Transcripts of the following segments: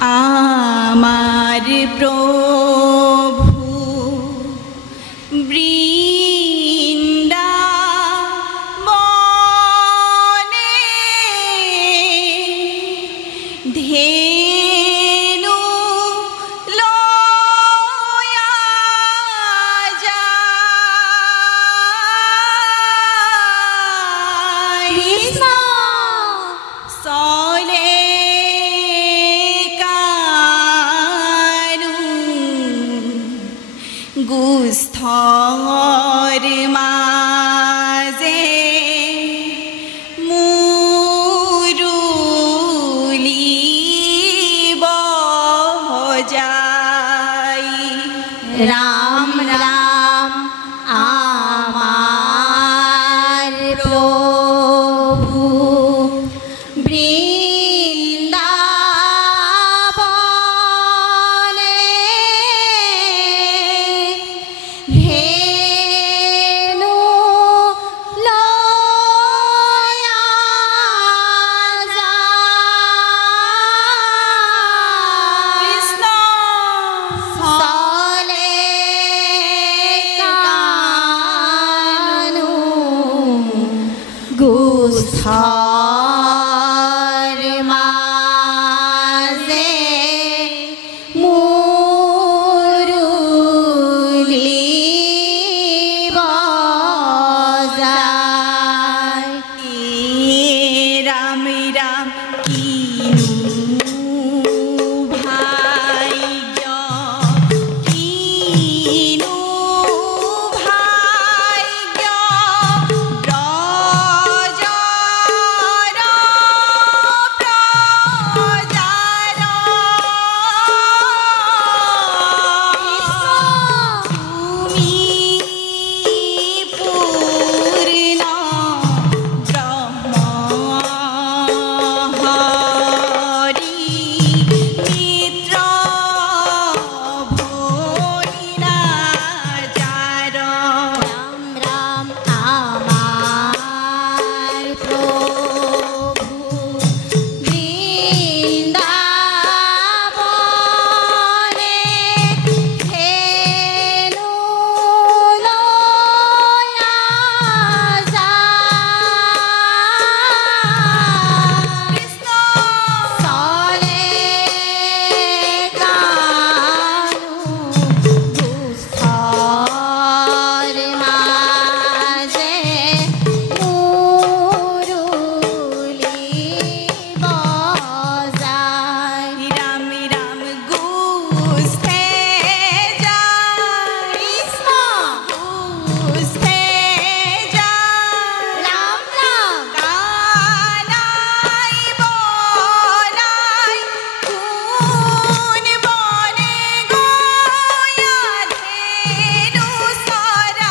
আমার প্রভু বৃন্দাবনে ধেনু লয়া যায় কৃষ্ণ সলে কানু গুস্থর মাঝে মুরুলি বজাই রাম রাম আমার প্রভু বৃন্দাবনে ধেনু লয়া যায় কৃষ্ণ সলে কানু গুস্থর মাঝে মুরুলি বজায় রাম রাম কিনু ভাগ্য কিনু ভাগ্য ব্রজর প্রজার তুমি পূর্ণ ব্রহ্ম হরি মিত্র ভোলিনা যার রাম রাম আমার প্রভু বৃন্দাবনে ধেনু লয়া যায় সলে কানু গুস্থর মাঝে মুরুলি বজায় রাম রাম গুস্থে যায় কৃষ্ণ গুস্থে যায় রাম রাম কানাই বলাই কোন বনে গয়া ধেনু সরাই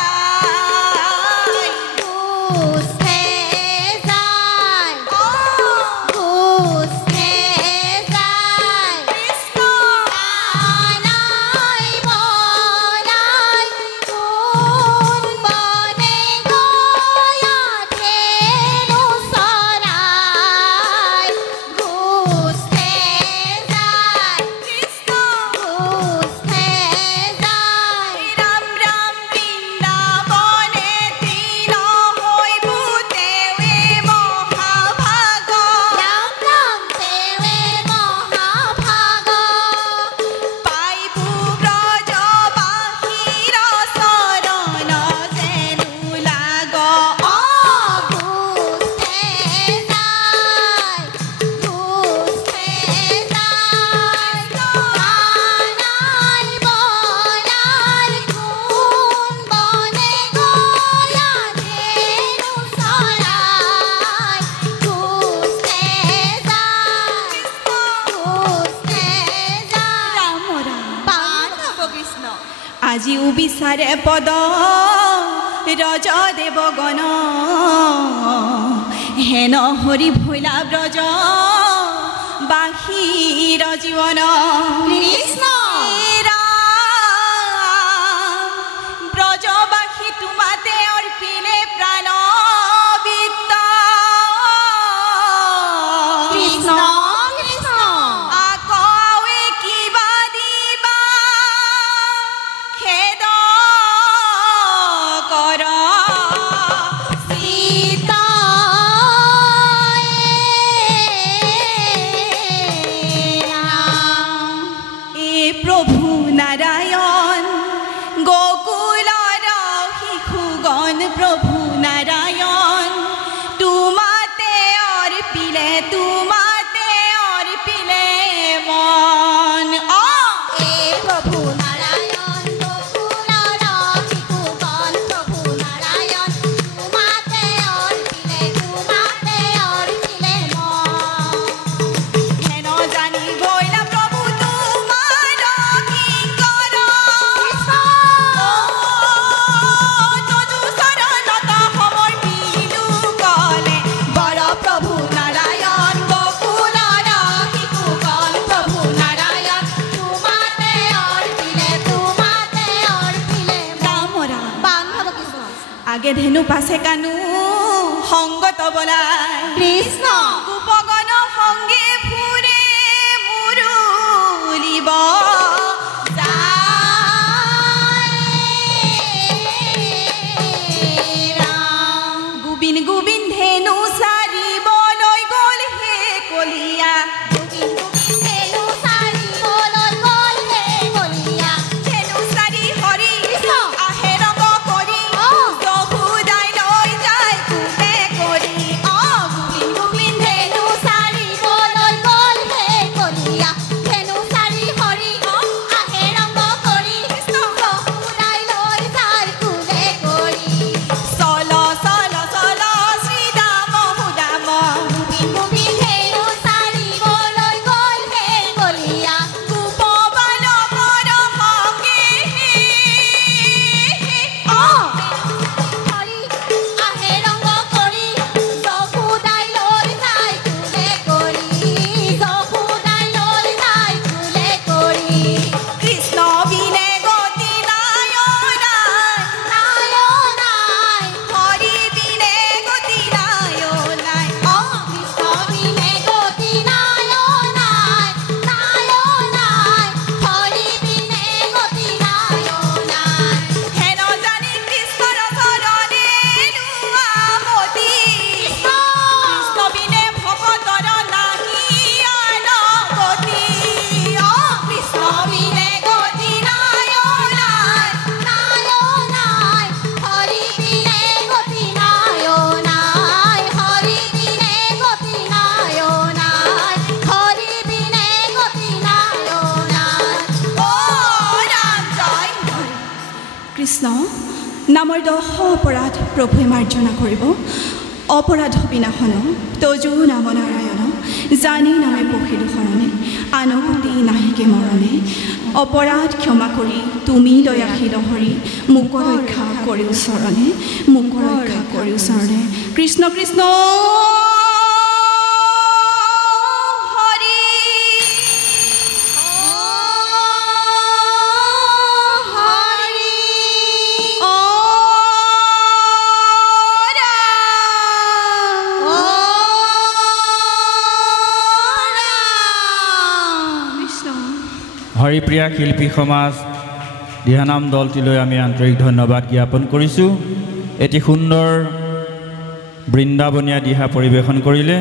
গুস্থে যায় গুস্থে যায় কৃষ্ণ কানাই বলাই কোন বনে গয়া ধেনু সরাই গুস্থে যায় কৃষ্ণ গুস্থে যায় রাম রাম বৃন্দাবনে তিন হইবুতে মহাভাগ রাম রাম দেবে মহাভাগ পাইবু ব্রজ বাহির শরণ যেনু লাগ গুস্থে যায় গুস্থে যায় কানাই বলার কোন বনে গয়া ধেনু সরাই গুস্থে যায় গুস্থে যায় রাম রাম পার্বতী কৃষ্ণ আজি উবিচারে পদ রজ দেবগণ হেন হরি ভৈলা ব্রজ বাহির জীবন কৃষ্ণ রাম ব্রজবাসী তোমাতে অর্পিলে প্রাণ বিত্ত কৃষ্ণ কৃষ্ণ আকৌ আগে ধেনু পাছে কানু সংগত বলাই কৃষ্ণ গোপগণ সংগে ফুৰে মুৰুলিব গোবিন গোবিন ধেনু চাৰিবলৈ গ'ল হে কলিয়া ধেনু চাৰি হৰি আহে ৰঙ কৰি যশোদাই লৈ যায় কোবে কৰি গোবিন গোবিন ধেনু চল চল চল শ্ৰীদাম সুদাম গোপবাল বৰ সংগে কৃষ্ণ বিনে গতি নাই হৰি বিনে গতি নাই হেন জানি কৃষ্ণৰ চৰণে নুৱামতি কৃষ্ণ বিনে ভকতৰ নাহি আনগতি কৃষ্ণ বিনে গতি নাই ৰাম জয় কৃষ্ণ নামৰ 10 অপৰাধ প্ৰভুৱে মাৰ্জনা কৰিব অপৰাধ বিনাশন তজু নাম নাৰায়ণ জানি নামে পঢ়িলো শৰণে আনগতি নাহিকে মৰণে অপৰাধ ক্ষমা কৰি তুমি দয়াশীল হৰি মোক ৰক্ষা কৰি ওচৰণে কৃষ্ণ কৃষ্ণ হৰি ও কৃষ্ণ হৰিপ্ৰিয়া শিল্পী সমাজ দিহানাম দলটিলৈ আমি আন্তৰিক ধন্যবাদ জ্ঞাপন কৰিছোঁ। এটি সুন্দৰ বৃন্দাবনীয়া দিহা পৰিৱেশন কৰিলে।